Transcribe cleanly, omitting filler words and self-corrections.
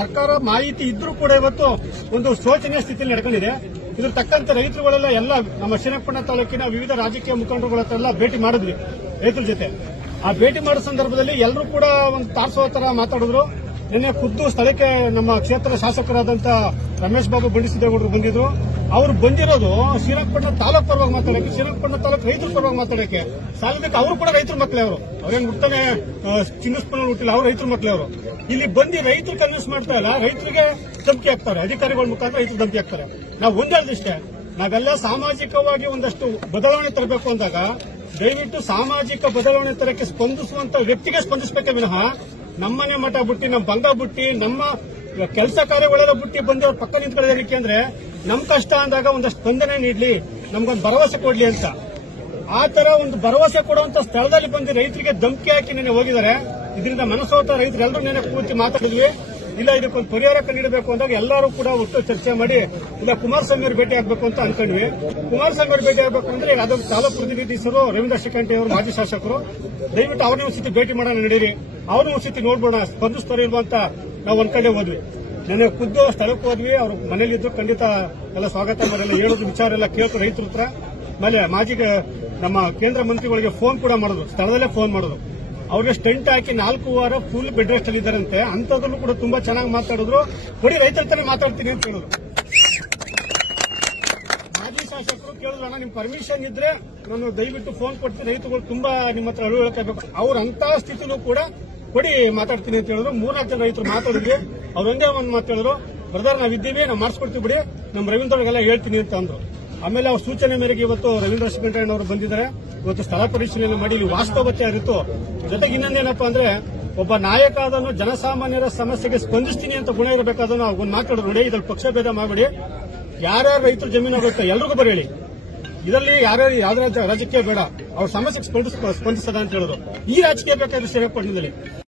ಸರ್ಕಾರ ಮಾಹಿತಿ ಇದ್ರೂ ಕೂಡ ಇವತ್ತು ಒಂದು ಶೋಚನೀಯ ಸ್ಥಿತಿಯಲ್ಲಿ ನಡ್ಕೊಂಡಿದೆ. ಇದ್ರ ತಕ್ಕಂತೆ ರೈತರುಗಳೆಲ್ಲ ಎಲ್ಲ ನಮ್ಮ ಶ್ರೀರಂಗಪಟ್ಟಣ ತಾಲೂಕಿನ ವಿವಿಧ ರಾಜಕೀಯ ಮುಖಂಡರುಗಳ ಹತ್ರ ಎಲ್ಲ ಭೇಟಿ ಮಾಡಿದ್ವಿ ರೈತರ ಜೊತೆ. ಆ ಭೇಟಿ ಮಾಡೋ ಸಂದರ್ಭದಲ್ಲಿ ಎಲ್ಲರೂ ಕೂಡ ಒಂದು ತಾರ್ಸೋ ತರ ಮಾತಾಡಿದ್ರು. ನಿನ್ನೆ ಖುದ್ದು ಸ್ಥಳಕ್ಕೆ ನಮ್ಮ ಕ್ಷೇತ್ರ ಶಾಸಕರಾದಂತ ರಮೇಶ್ ಬಾಬು ಬಂಡಿಸಿದ್ದೇಗೌಡರು ಬಂದಿದ್ರು. ಅವರು ಬಂದಿರೋದು ಶ್ರೀರಂಗಪಟ್ಟಣ ತಾಲೂಕು ಪರವಾಗಿ ಮಾತಾಡಕ್ಕೆ, ಶ್ರೀರಂಗಪಟ್ಟಣ ತಾಲೂಕು ರೈತರ ಪರವಾಗಿ ಮಾತಾಡಕ್ಕೆ. ಸಾಲದಕ್ಕೆ ಅವರು ಕೂಡ ರೈತರ ಮಕ್ಕಳೇ, ಅವ್ರೇನು ಹುಡ್ತಾನೆ ಚಿನ್ನಸ್ಪೂರ್ಣ ಹುಟ್ಟಿಲ್ಲ, ಅವ್ರು ರೈತರ ಮಕ್ಕಳೇ. ಅವರು ಇಲ್ಲಿ ಬಂದು ರೈತರು ಕನ್ವಿನ್ಸ್ ಮಾಡ್ತಾ ಇಲ್ಲ, ರೈತರಿಗೆ ಧಮಕಿ ಹಾಕ್ತಾರೆ, ಅಧಿಕಾರಿಗಳ ಮುಖಾಂತರ ರೈತರು ಧಮಕಿ ಹಾಕ್ತಾರೆ. ನಾವು ಒಂದೇಳಿದಷ್ಟೇ, ನಾವೆಲ್ಲ ಸಾಮಾಜಿಕವಾಗಿ ಒಂದಷ್ಟು ಬದಲಾವಣೆ ತರಬೇಕು ಅಂದಾಗ ದಯವಿಟ್ಟು ಸಾಮಾಜಿಕ ಬದಲಾವಣೆ ತರಕ್ಕೆ ಸ್ಪಂದಿಸುವಂತ ವ್ಯಕ್ತಿಗೆ ಸ್ಪಂದಿಸಬೇಕೇ ವಿನಃ ನಮ್ಮನೆ ಮಠ ಬುಟ್ಟಿ, ನಮ್ಮ ಬಂಗ ಬುಟ್ಟಿ, ನಮ್ಮ ಕೆಲಸ ಕಾರ್ಯಗಳೆಲ್ಲ ಬುಟ್ಟಿ ಬಂದು ಅವ್ರ ಪಕ್ಕ ನಿಂತ್ಕೊಳ್ಳೋದಕ್ಕೆ ಅಂದ್ರೆ ನಮ್ ಕಷ್ಟ ಅಂದಾಗ ಒಂದಷ್ಟು ಸ್ಪಂದನೆ ನೀಡ್ಲಿ, ನಮ್ಗೊಂದು ಭರವಸೆ ಕೊಡ್ಲಿ ಅಂತ. ಆ ತರ ಒಂದು ಭರವಸೆ ಕೊಡುವಂತ ಸ್ಥಳದಲ್ಲಿ ಬಂದು ರೈತರಿಗೆ ಧಮಕಿ ಹಾಕಿ ನೆನೆ ಹೋಗಿದ್ದಾರೆ. ಇದರಿಂದ ಮನಸೋತ ರೈತರೆಲ್ಲರೂ ನೆನೆ ಕೂತಿ ಮಾತಾಡಿದ್ವಿ. ಇಲ್ಲ ಇದಕ್ಕೊಂದು ಪರಿಹಾರ ಕಂಡುಹಿಡಬೇಕು ಅಂದಾಗ ಎಲ್ಲರೂ ಕೂಡ ಒಟ್ಟು ಚರ್ಚೆ ಮಾಡಿ ಇಲ್ಲ ಕುಮಾರಸ್ವಾಮಿ ಅವರು ಭೇಟಿ ಆಗಬೇಕು ಅಂತ ಅನ್ಕೊಂಡ್ವಿ. ಕುಮಾರಸ್ವಾಮಿ ಅವರು ಭೇಟಿ ಆಗಬೇಕು ಅಂದ್ರೆ ಅದೊಂದು ತಾಲೂಕು ಪ್ರತಿನಿಧಿಸರು ರವೀಂದ್ರ ಶಿಖಂಡಿ ಅವರು ಮಾಜಿ ಶಾಸಕರು, ದಯವಿಟ್ಟು ಅವ್ರನ್ನ ಒಂದ್ಸತಿ ಭೇಟಿ ಮಾಡೋಣ ನಡೀರಿ, ಅವ್ರನ್ನ ಒಂದ್ಸತಿ ನೋಡ್ಬೋಣ ಸ್ಪಂದಿಸ್ತಾರೆ ಇಲ್ವಾ ಅಂತ ನಾವು ಒಂದ್ ಕಡೆ ಹೋದ್ವಿ. ನೆನ್ನೆ ಖುದ್ದು ಸ್ಥಳಕ್ಕೆ ಹೋದ್ವಿ. ಅವ್ರು ಮನೇಲಿದ್ರು, ಖಂಡಿತ ಎಲ್ಲ ಸ್ವಾಗತ ಮರೆಲ್ಲ ಹೇಳೋದು ವಿಚಾರ ಎಲ್ಲ ಕೇಳ್ತು ರೈತರ ಹತ್ರ. ಆಮೇಲೆ ಮಾಜಿ ನಮ್ಮ ಕೇಂದ್ರ ಮಂತ್ರಿಗಳಿಗೆ ಫೋನ್ ಕೂಡ ಮಾಡಿದ್ರು, ಸ್ಥಳದಲ್ಲೇ ಫೋನ್ ಮಾಡಿದ್ರು. ಅವ್ರಿಗೆ ಸ್ಟೆಂಟ್ ಹಾಕಿ 4 ವಾರ ಫುಲ್ ಬೆಡ್ ರೆಸ್ಟ್ ಅಲ್ಲಿ ಇದ್ದಾರಂತೆ. ಅಂತದ್ರಲ್ಲೂ ಕೂಡ ತುಂಬಾ ಚೆನ್ನಾಗಿ ಮಾತಾಡಿದ್ರು. ಬರೀ ರೈತರ ಹತ್ರ ಮಾತಾಡ್ತೀನಿ ಅಂತ ಹೇಳಿದ್ರು. ಮಾಜಿ ಶಾಸಕರು ಕೇಳಿದ್ರು, ನಿಮ್ ಪರ್ಮಿಷನ್ ಇದ್ರೆ ನಾನು ದಯವಿಟ್ಟು ಫೋನ್ ಕೊಡ್ತೀನಿ, ರೈತರುಗಳು ತುಂಬಾ ನಿಮ್ಮ ಹತ್ರ ಅಳುವಳಿಕೆ ಅವ್ರ ಅಂತ ಸ್ಥಿತಿನೂ ಕೂಡ ಕೊಡಿ ಮಾತಾಡ್ತೀನಿ ಅಂತ ಹೇಳಿದ್ರು. 3-4 ಜನ ರೈತರು ಮಾತಾಡಿದ್ವಿ. ಅವ್ರು ಒಂದೇ ಒಂದು ಮಾತು ಹೇಳಿದ್ರು, ಬ್ರದರ್ ನಾವಿದ್ದೀವಿ, ನಾವು ಮಾಡಿಸ್ಕೊಡ್ತೀವಿ ಬಿಡಿ, ನಮ್ಮ ರವೀಂದ್ರಗಳಿಗೆಲ್ಲ ಹೇಳ್ತೀನಿ ಅಂತ ಅಂದ್ರು. ಆಮೇಲೆ ಅವ್ರ ಸೂಚನೆ ಮೇರೆಗೆ ಇವತ್ತು ರವೀಂದ್ರ ಶಿಖಂಡಿ ಅವರು ಬಂದಿದ್ದಾರೆ. ಇವತ್ತು ಸ್ಥಳ ಪರಿಶೀಲನೆ ಮಾಡಿ ಇಲ್ಲಿ ವಾಸ್ತವತೆ ಅರಿತು. ಜೊತೆಗೆ ಇನ್ನೊಂದೇನಪ್ಪ ಅಂದ್ರೆ, ಒಬ್ಬ ನಾಯಕ ಆದನು ಜನಸಾಮಾನ್ಯರ ಸಮಸ್ಯೆಗೆ ಸ್ಪಂದಿಸ್ತೀನಿ ಅಂತ ಗುಣ ಇರಬೇಕಾದನು ಒಂದು ಮಾತಾಡಿದ್ರು. ನೋಡಿ, ಇದ್ರಲ್ಲಿ ಪಕ್ಷ ಭೇದ ಮಾಡಬೇಡಿ, ಯಾರ್ಯಾರು ರೈತರು ಜಮೀನು ಆಗುತ್ತೆ ಎಲ್ರಿಗೂ ಬರೆಯಲಿ, ಇದರಲ್ಲಿ ಯಾರ್ಯಾರು ಯಾವ್ದಾರ ರಾಜಕೀಯ ಬೇಡ, ಅವ್ರ ಸಮಸ್ಯೆಗೆ ಸ್ಪಂದಿಸದ ಅಂತ ಹೇಳಿದ್ರು. ಈ ರಾಜಕೀಯ ಬೇಕಾದ್ರೆ ಶ್ರೀರಂಗಪಟ್ಟಣದಲ್ಲಿ